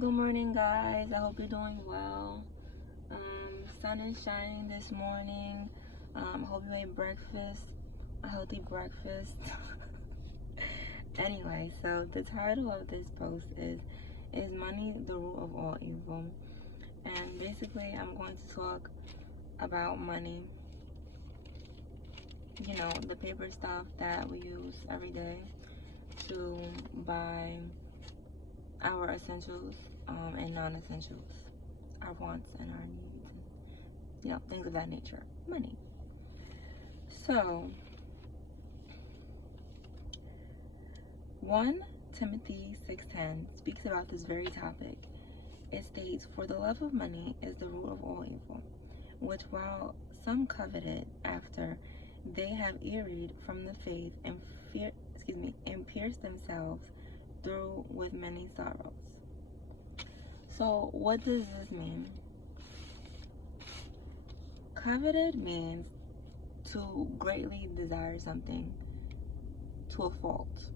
Good morning, guys. I hope you're doing well. Sun is shining this morning. Hope you ate breakfast, a healthy breakfast. Anyway, so the title of this post is money the root of all evil? And basically, I'm going to talk about money. You know, the paper stuff that we use every day to buy our essentials and non-essentials, our wants and our needs, you know, things of that nature. Money. So 1 Timothy 6:10 speaks about this very topic. It states, "For the love of money is the root of all evil, which while some coveted after, they have erred from the faith and pierced themselves through with many sorrows." So what does this mean? Coveted means to greatly desire something to a fault.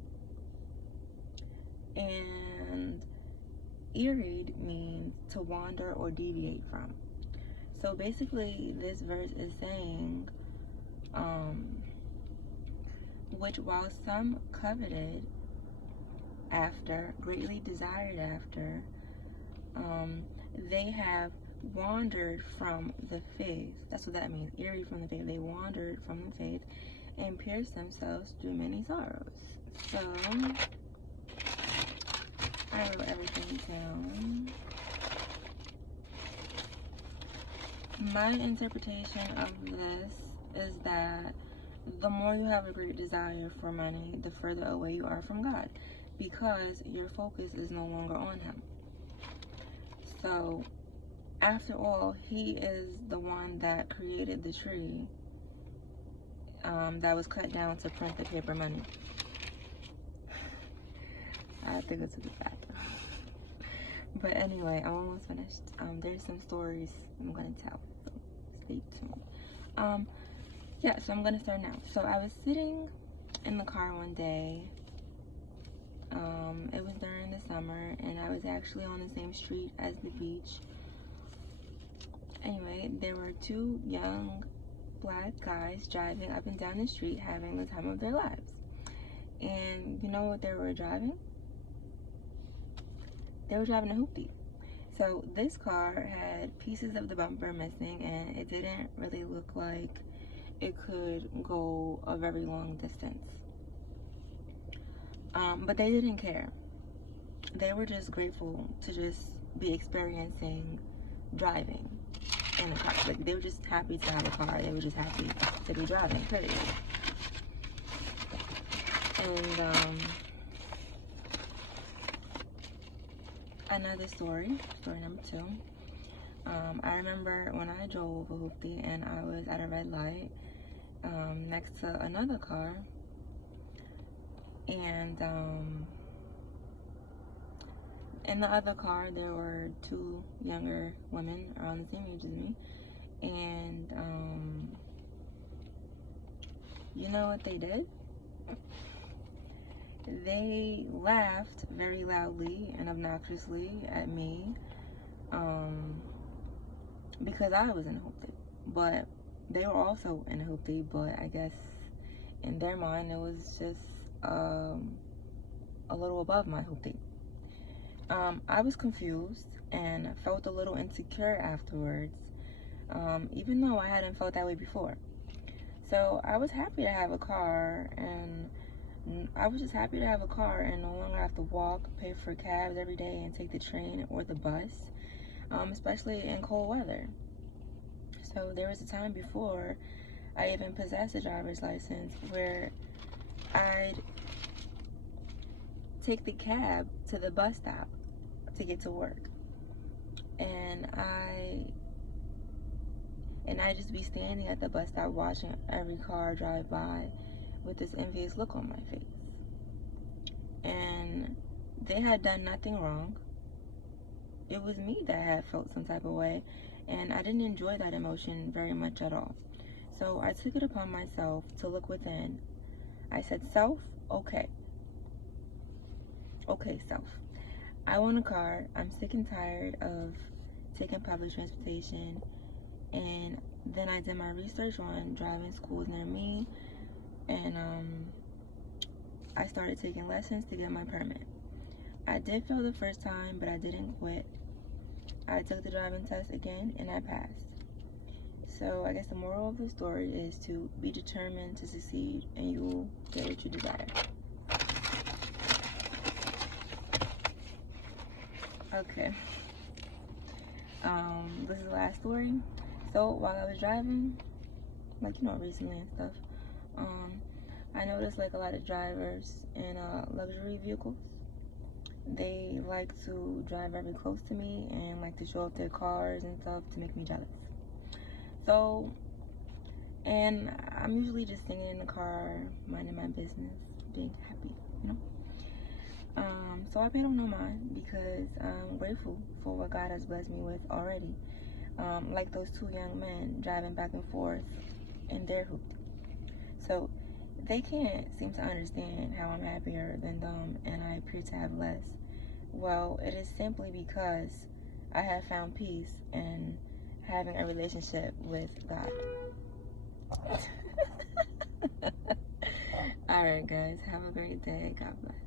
And erred means to wander or deviate from. So basically this verse is saying, which while some coveted after, greatly desired after, they have wandered from the faith. That's what that means. Erred from the faith. They wandered from the faith and pierced themselves through many sorrows. So I wrote everything down. My interpretation of this is that the more you have a great desire for money, the further away you are from God, because your focus is no longer on Him. So after all, He is the one that created the tree that was cut down to print the paper money. I have to go to the bathroom. But anyway, I'm almost finished. There's some stories I'm going to tell, so stay tuned. Yeah, so I'm going to start now. So I was sitting in the car one day. It was during the summer, and I was actually on the same street as the beach. Anyway, there were two young black guys driving up and down the street having the time of their lives. And you know what they were driving? They were driving a hoopty. So this car had pieces of the bumper missing, and it didn't really look like it could go a very long distance. But they didn't care. They were just grateful to just be experiencing driving in a car. Like, they were just happy to have a car. They were just happy to be driving, period. And another story number 2. I remember when I drove a hoopty and I was at a red light next to another car, and in the other car there were 2 younger women around the same age as me, and you know what they did? They laughed very loudly and obnoxiously at me because I was in a hoopty. But they were also in a hoopty, but I guess in their mind it was just a little above my hoopty. I was confused and felt a little insecure afterwards, even though I hadn't felt that way before. So I was happy to have a car, and I was just happy to have a car and no longer have to walk, pay for cabs every day, and take the train or the bus, especially in cold weather. So there was a time before I even possessed a driver's license where I'd take the cab to the bus stop to get to work, and I'd just be standing at the bus stop watching every car drive by with this envious look on my face. And they had done nothing wrong. It was me that had felt some type of way, and I didn't enjoy that emotion very much at all. So I took it upon myself to look within. I said, "Self, okay, self, I want a car. I'm sick and tired of taking public transportation. And then I did my research on driving schools near me, and I started taking lessons to get my permit. I did fail the first time, but I didn't quit. I took the driving test again, and I passed. So I guess the moral of the story is to be determined to succeed, and you will get what you desire. Okay. This is the last story. So while I was driving, like, you know, recently and stuff, I noticed like a lot of drivers in luxury vehicles, they like to drive very close to me and like to show off their cars and stuff to make me jealous. So, and I'm usually just singing in the car, minding my business, being happy, you know. So I paid them no mind because I'm grateful for what God has blessed me with already. Like those two young men driving back and forth in their hoop. So they can't seem to understand how I'm happier than them and I appear to have less. Well, it is simply because I have found peace in having a relationship with God. Alright guys, have a great day. God bless.